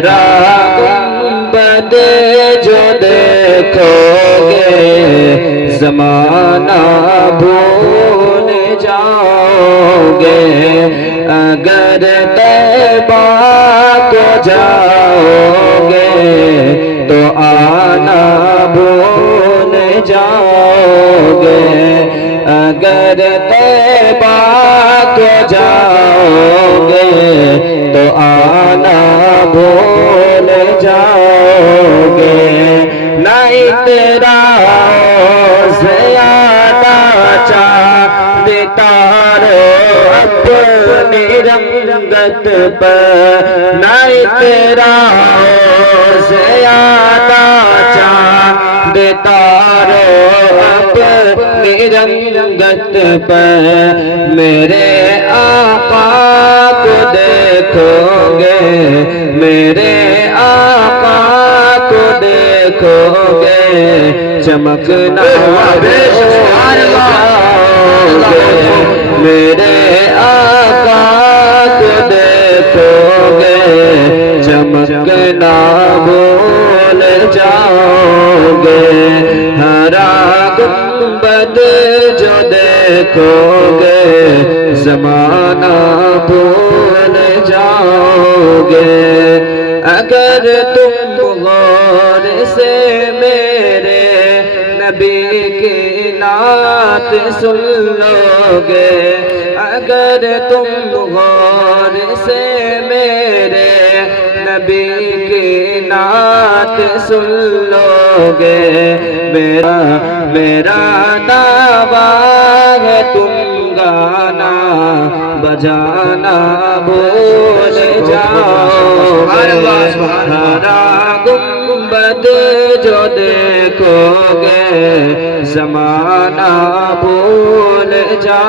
ہرا گنبد جو دیکھو گے زمانہ بھول جاؤ گے اگر طیبہ کو جاؤ گے تو آنا بھول جاؤ گے اگر طیبہ کو جاؤ گے تو آنا بھول جاؤ گے نہیں تیرا زیادہ چاند تارو اپنی رنگت پر نہیں تیرا زیادہ چاند تارو اپنی رنگت پر میرے آقا کو دیکھو گے میرے آقا کو دیکھو گے چمکنا میرے آقا کو دیکھو گے چمکنا بھول جاؤ گے ہرا گنبد جو دیکھو گے زمانہ بھول جاؤ گے اگر تم غور سے میرے نبی کی نعت سن لو گے اگر تم غور سے میرے نبی کی نعت سن لو گے میرا دعویٰ ہے تم گانا بجانا بھول جاؤ ہرا گنبد جو دیکھو گے زمانہ بھول جاؤ